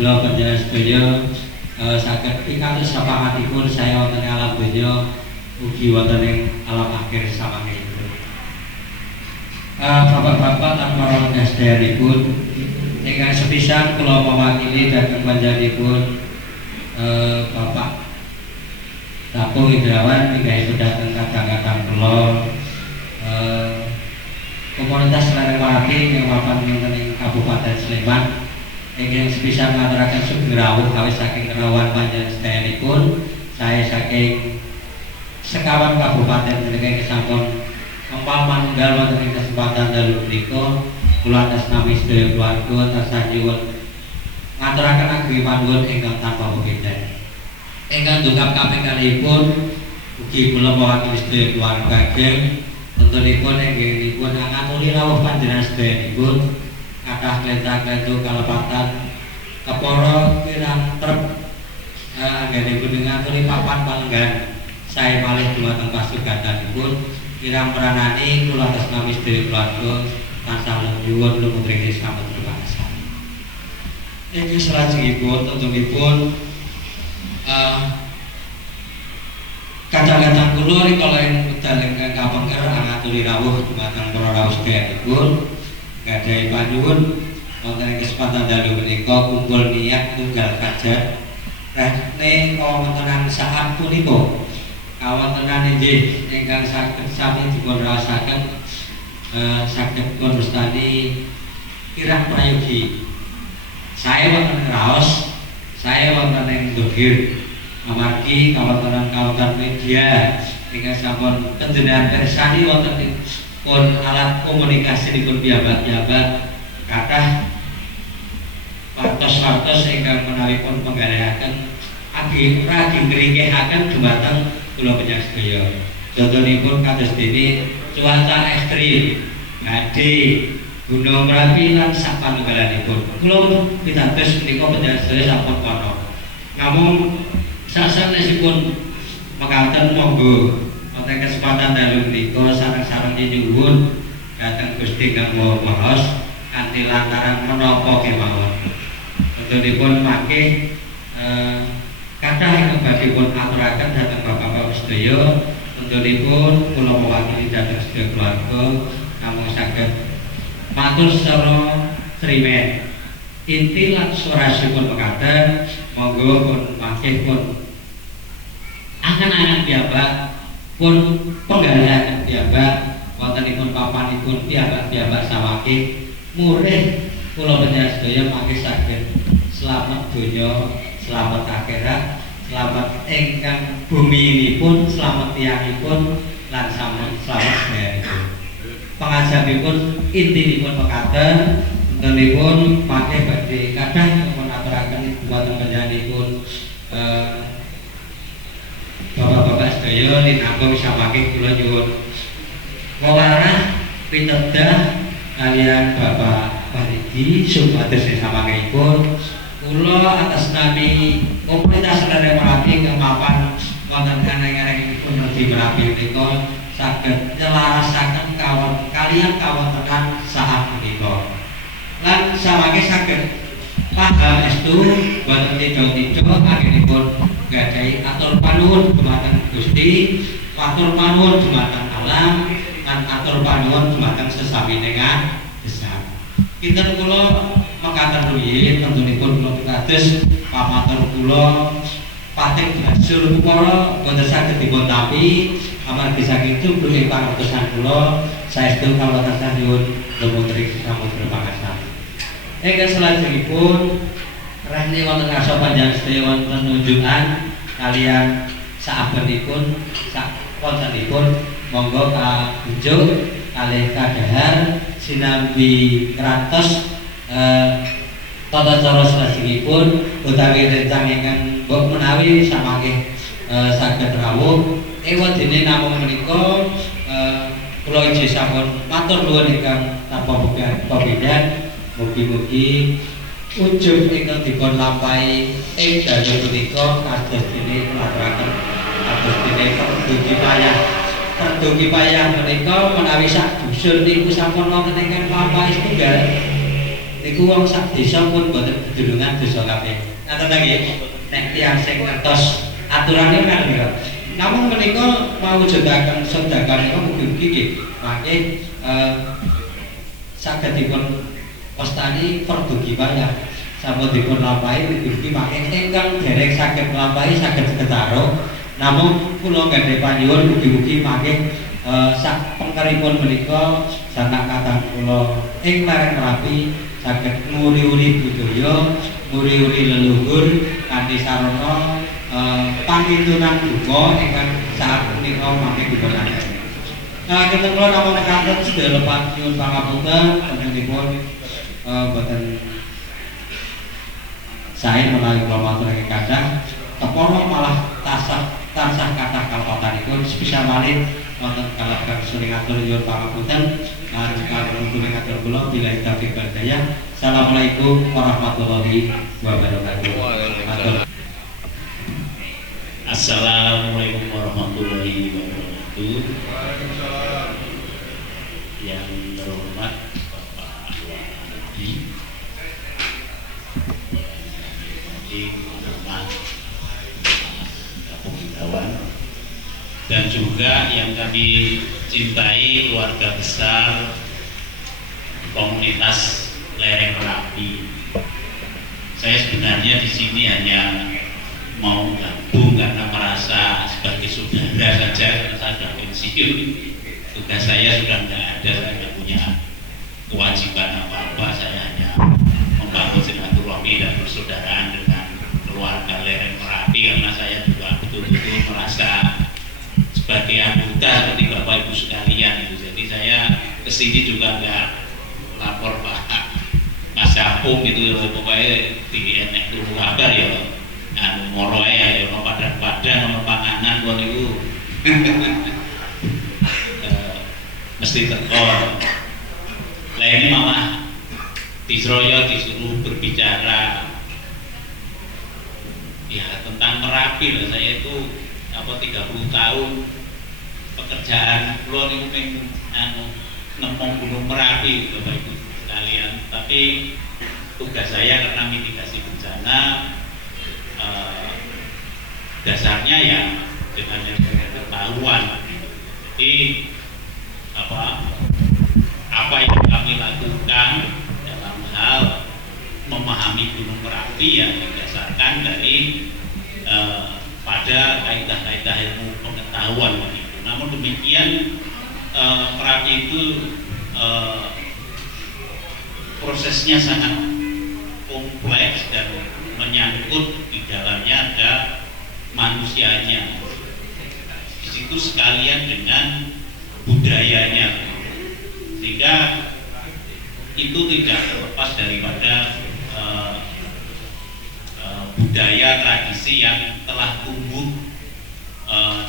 kula panjenengan sedaya saged pikados sapangatipun saya wonten ing alam donya ugi wonten ing alam akhir samangkipun. Bapak-bapak lan para sedherekaipun ingkang sepisan kula mewakili dhateng panjenenganipun Bapak Tapung Indrawan inggih dhateng kadang-kadang kula komunitas Lereng Marapi yang mapan wonten ing Kabupaten Sleman ingkang sepisan ngaturaken sugeng rawuh kawis saking kerawan panjenengan sedherekaipun saya saking sekawan kabupaten menika sampun empal manunggal wonten ing kesempatan dalu menika kula atas nami sedaya keluarga tansah nyuwun ngaturaken ageng panuwun ingkang tanpa pepindhan. Ingkang ndongkap kaping kalihipun ugi kula mewakili sedaya keluarga ageng tentunipun inggihipun ngaturi rawuh panjenengan sedherekaipun kathah klentah-klentu kalepatan kepara kirang trep anggenipun ngaturi papan palenggan saya malih dumateng pasugatanipun kirang meranani kula atas nami sedaya keluarga tansah nyuwun lumutring sampun kebangsaan. Inggih salajengipun tentunipun kadang-kadang kula rikala ing wekdal ingkang kapengker ngaturi rawuh dumateng para rawuh sedherekaipun gadhahi panyuwun wonten ing kesempatan dalu menika kumpul niat tunggal hajat rene kawontenan saat punika kawontenan inggih ingkang saged sami dipun raosaken saged pun restani kirang prayogi. Saya wonten raos, saya wonten ing ndohir amargi kawontenan media ingkang sampun panjenengan pirsani wonten pun alat komunikasi dipun piyambak-piyambak kathah wartos-wartos ingkang menawi pun penggalihaken ageng ngringkehaken dumateng kula panjenengan sedaya. Contonipun kados dene cuaca ekstrim, badai, gunung Merapi lan sapanunggalanipun. Kula pitados menika panjenengan sedaya sampun kono. Namung sasanesipun mekaten monggo wonten kesempatan dalu menika sareng-sareng nyuwun dhateng Gusti Kang Maha Maos kanthi lantaran menapa kemawon. Tentunipun mangke kathah ingkang badhe pun aturaken dhateng Bapak-bapak sedaya tentunipun kula mewakili dhateng sedaya keluarga namung saged matur secara krimen inti lan surasipun mekaten monggo pun mangke pun angan-angan piyambak pun penggalihaken piyambak wontenipun papanipun piyambak sawake murih kula panjenengan sedaya mangke saged slamet donya slamet akhirat slamet ingkang bumi ini pun slamet tiyangipun lan slamet sedherekaipun. Pangajabipun intinipun mekaten tentunipun mangke badhe kathah dipun aturaken dumateng panjenenganipun Bapak-bapak sedaya linangkung samangke kula nyuwun wewarah pitedah kaliyan Bapak Parigi supados samangkeipun kula atas nami komunitas Lereng Merapi ingkang mapan wonten kaneng-kanengipun Redi Merapi menika saged nyelarasaken kaliyan kawontenan saat menika lan samangke saged paham estu boten tidha-tidha anggenipun gadhahi atur panuwun dumateng Gusti, atur panuwun dumateng alam, lan atur panuwun dumateng sesaminehan besar. Kinten kula mekaten rumiyin tentunipun kula pitados pamatur kula pating basur kula boten saged dipun tampi amargi saking tumpruking pangertosan kula saestu kawula tansah nyuwun lumutring samudra pangarsani. Ingkang salajengipun rene wonten ngarsa panjenengan sedaya wonten nunjukan kaliyan saabetipun sakontenipun monggo kaunjuk kalih kadhahar sinambi krantos tata cara salajengipun utawi rencang ingkang mbok menawi samangke saged rawuh ewadene namung menika kula ijih sampun matur nuwun ingkang tanpa pepindhan. Mugi-mugi ujug ingkang dipun lampahi ing dalu punika kados dene ngaturaken kados dene perdu kipayah menika menawi sak dusun niku sampun wonten ingkang lampahi setunggal niku wong sak desa pun boten pedulungan dosa kabeh. Ngaten lagi nek tiyang sing ngertos aturane kan niku. Namun menika mawujudaken sedekah menika mugi-mugi nggih mangke saged dipun wastani fardhu kifayah. Sampun dipun lampahi mugi-mugi mangke ingkang dereng saged nglampahi saged ketaro. Namun kula gandhe panyuwun mugi-mugi mangke sak pengkaripun menika sanak kathah kula ing Lereng Merapi saged nguri-uri budaya, nguri-uri leluhur kanthi sarana pangintunan duka ingkang saat menika mangke dipun andhani. Kinten kula namung kanten sedaya lepat nyuwun pangapunten panjenenganipun boten sae menawi kula maturake kathah tepara malah tansah kathah kalpatanipun spesial malih wonten kalaban suring atur nyuwun pangapunten lan kawula atur kula billahi taufiq wal hidayah. Assalamualaikum warahmatullahi wabarakatuh. Assalamualaikum warahmatullahi wabarakatuh. Yang terhormat Bapak Wali Kampung dan juga yang kami cintai keluarga besar komunitas Lereng Merapi. Saya sebenarnya di sini hanya mau gabung karena merasa sebagai saudara saja, karena saya sudah pensiun. Tugas saya sudah nggak ada, saya nggak punya kewajiban apa-apa. Saya hanya membangun silaturahmi dan persaudaraan dengan keluarga Lereng Merapi, karena saya juga betul-betul merasa sebagai anggota seperti Bapak Ibu sekalian itu. Jadi saya kesini juga nggak lapor Pak Mas Apung gitu, pokoknya di enek dulu kabar ya. Anu moro ae ya ono padang-padang ono panganan kon niku mesti teko. Lah ini Mama disroyo disuruh berbicara ya tentang Merapi lah. Saya itu 30 tahun pekerjaan kula niku ping nempong Gunung Merapi Bapak Ibu sekalian, tapi tugas saya karena mitigasi bencana dasarnya ya dengan yang pengetahuan. Jadi apa yang kami lakukan dalam hal memahami Gunung Merapi ya didasarkan dari pada kaidah-kaidah ilmu pengetahuan begitu. Namun demikian Merapi itu prosesnya sangat kompleks dan menyangkut di dalamnya ada manusianya di situ sekalian dengan budayanya, sehingga itu tidak terlepas daripada budaya tradisi yang telah tumbuh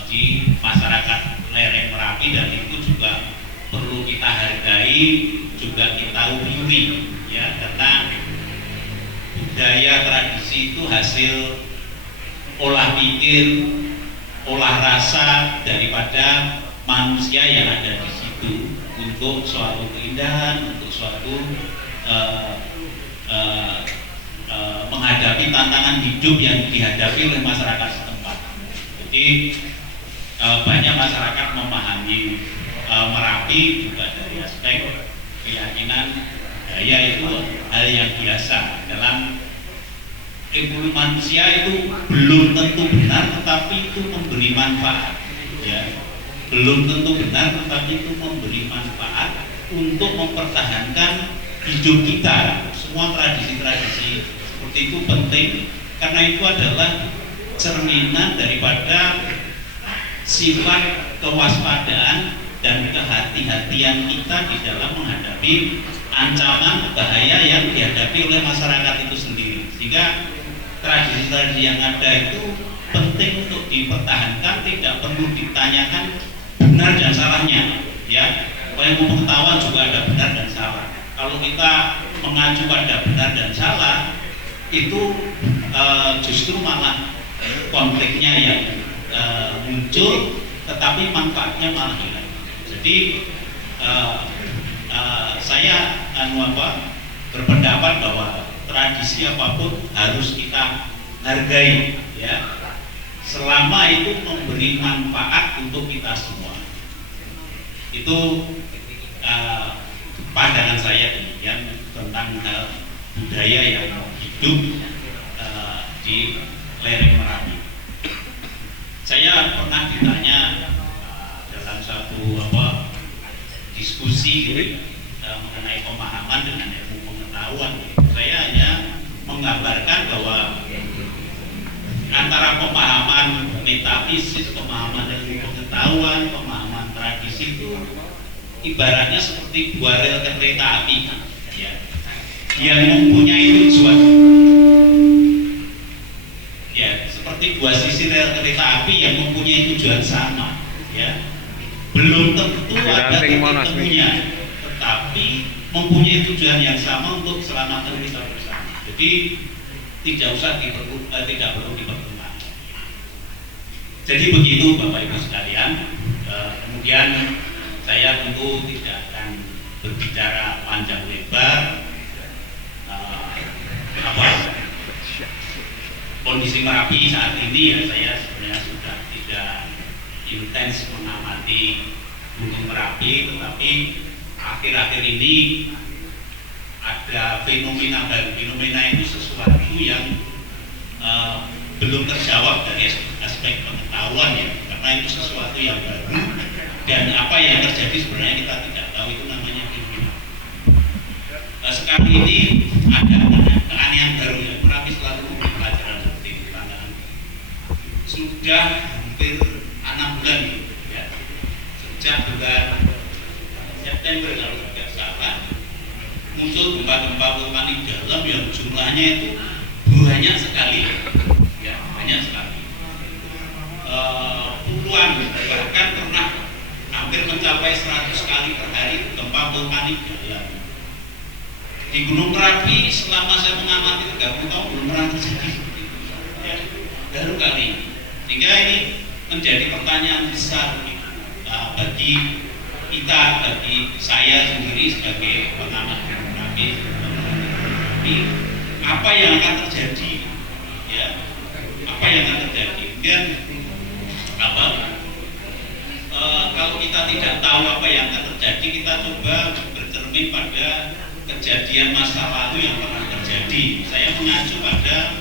di masyarakat Lereng Merapi, dan itu juga perlu kita hargai, juga kita uriwi ya, karena budaya tradisi itu hasil olah pikir, olah rasa daripada manusia yang ada di situ untuk suatu keindahan, untuk suatu menghadapi tantangan hidup yang dihadapi oleh masyarakat setempat. Jadi banyak masyarakat memahami Merapi juga dari aspek keyakinan daya itu hal yang biasa dalam evolusi manusia, itu belum tentu benar tetapi itu memberi manfaat ya, belum tentu benar tetapi itu memberi manfaat untuk mempertahankan hidup kita. Semua tradisi-tradisi seperti itu penting karena itu adalah cerminan daripada sifat kewaspadaan dan kehati-hatian kita di dalam menghadapi ancaman bahaya yang dihadapi oleh masyarakat itu sendiri. Sehingga tradisi-tradisi yang ada itu penting untuk dipertahankan, tidak perlu ditanyakan benar dan salahnya ya. Kalau yang pengetahuan juga ada benar dan salah. Kalau kita mengacu pada benar dan salah itu justru malah konfliknya yang muncul, tetapi manfaatnya malah hilang. Jadi saya berpendapat bahwa tradisi apapun harus kita hargai, ya, selama itu memberi manfaat untuk kita semua. Itu pandangan saya demikian tentang budaya yang hidup di lereng Merapi. Saya pernah ditanya dalam satu diskusi gitu, mengenai pemahaman dengan ilmu pengetahuan. Saya hanya menggambarkan bahwa antara pemahaman metafisis, pemahaman ilmu pengetahuan, pemahaman tradisi itu ibaratnya seperti dua rel kereta api, ya, yang mempunyai tujuan, ya, seperti dua sisi rel kereta api yang mempunyai tujuan sama, ya. Belum tentu ada titik temunya, tetapi mempunyai tujuan yang sama untuk keselamatan kita bersama. Jadi tidak perlu dipertimbangkan. Jadi begitu Bapak Ibu sekalian. Kemudian saya tentu tidak akan berbicara panjang lebar. Kondisi Merapi saat ini, ya, saya sebenarnya sudah tidak intens mengamati Gunung Merapi, tetapi akhir-akhir ini ada fenomena baru. Fenomena itu sesuatu yang belum terjawab dari aspek pengetahuan, ya, karena itu sesuatu yang baru dan apa yang terjadi sebenarnya kita tidak tahu. Itu namanya fenomena. Sekarang ini ada keanehan baru, ya. Merapi selalu memberi pelajaran seperti itu. Sudah hampir 6 bulan, ya, sejak bulan September kalau tidak salah, muncul gempa-gempa vulkanik dalam yang jumlahnya itu banyak sekali, ya, banyak sekali. Puluhan, bahkan pernah hampir mencapai 100 kali per hari gempa vulkanik dalam. Di Gunung Merapi selama saya mengamati 30 tahun belum pernah terjadi seperti itu, ya, baru kali ini. Sehingga ini menjadi pertanyaan besar bagi kita, bagi saya sendiri sebagai pengamat Gunung Merapi, apa yang akan terjadi, ya, apa yang akan terjadi. Kemudian kalau kita tidak tahu apa yang akan terjadi, kita coba bercermin pada kejadian masa lalu yang pernah terjadi. Saya mengacu pada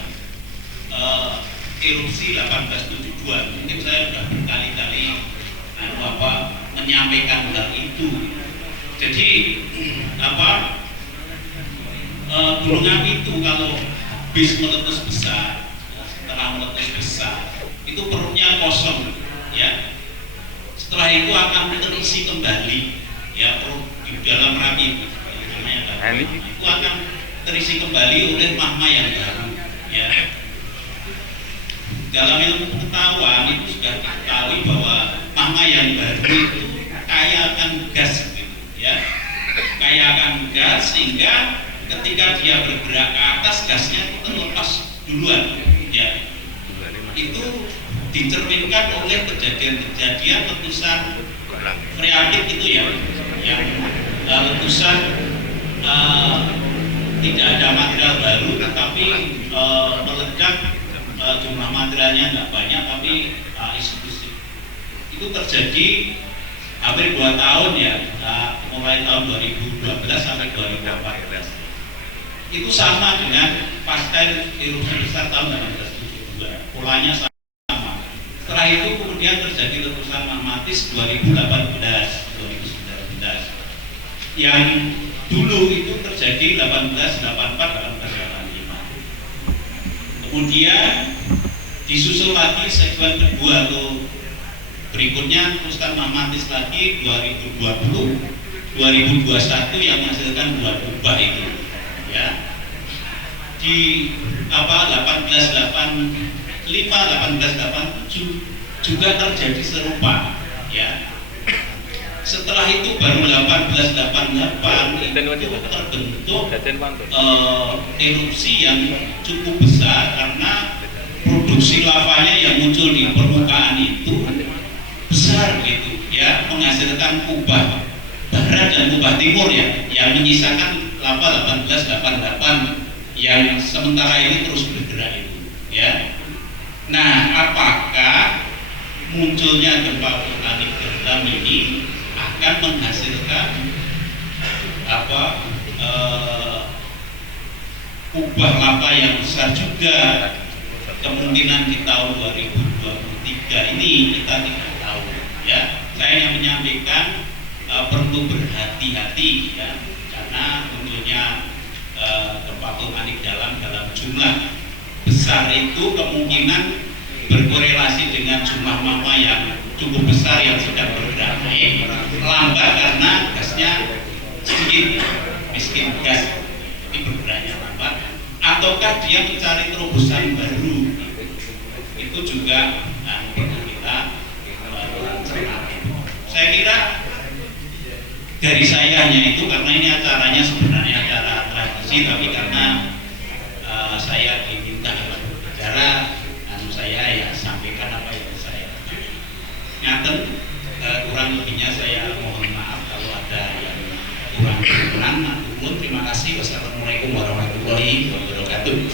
erupsi 1872. Mungkin saya sudah berkali-kali menyampaikan hal itu. Jadi gunung api itu kalau habis meletus besar, setelah meletus besar itu perutnya kosong, ya. Setelah itu akan terisi kembali, ya, perut di dalam Merapi itu akan terisi kembali oleh magma yang baru, ya. Dalam ilmu pengetahuan itu sudah diketahui bahwa magma yang baru itu kaya akan gas, gitu, ya, kaya akan gas, sehingga ketika dia bergerak ke atas gasnya itu terlepas duluan, ya. Itu dicerminkan oleh kejadian-kejadian letusan freatik itu, ya, yang letusan tidak ada material baru, tetapi meledak, jumlah materialnya nggak banyak, tapi eksplosif. Itu terjadi hampir 2 tahun, ya, mulai tahun 2012 sampai 2014. Itu sama dengan pasca erupsi besar tahun 1872, polanya sama. Setelah itu kemudian terjadi letusan magmatis 2018, 2019. Yang dulu itu terjadi 1884, 1885. Kemudian disusul lagi sekuens kedua atau berikutnya letusan magmatis lagi 2020, 2021 yang menghasilkan 2 kubah itu, ya. Di 1885, 1887 juga terjadi serupa, ya. Setelah itu baru 1888 itu terbentuk erupsi yang cukup besar karena produksi lavanya yang muncul di permukaan itu besar, gitu, ya, menghasilkan kubah barat dan kubah timur, ya, yang menyisakan 1888 yang sementara ini terus bergerak itu, ya. Nah, apakah munculnya gempa vulkanik Bertam ini akan menghasilkan kubah lava yang besar juga? Kemungkinan di tahun 2023 ini kita tidak tahu, ya. Saya yang menyampaikan perlu berhati-hati, ya, karena munculnya gempa vulkanik dalam jumlah besar itu kemungkinan berkorelasi dengan jumlah magma yang cukup besar yang sedang bergerak naik, lambat karena gasnya sedikit, miskin gas, ini bergeraknya lambat, ataukah dia mencari terobosan baru, itu juga perlu kita cermati. Saya kira dari saya hanya itu, karena ini acaranya sebenarnya acara tradisi, tapi karena saya diminta berbicara, saya ya sampaikan apa yang saya nyaten. Kurang lebihnya saya mohon maaf kalau ada yang kurang berkenan. Terima kasih. Wassalamualaikum warahmatullahi wabarakatuh.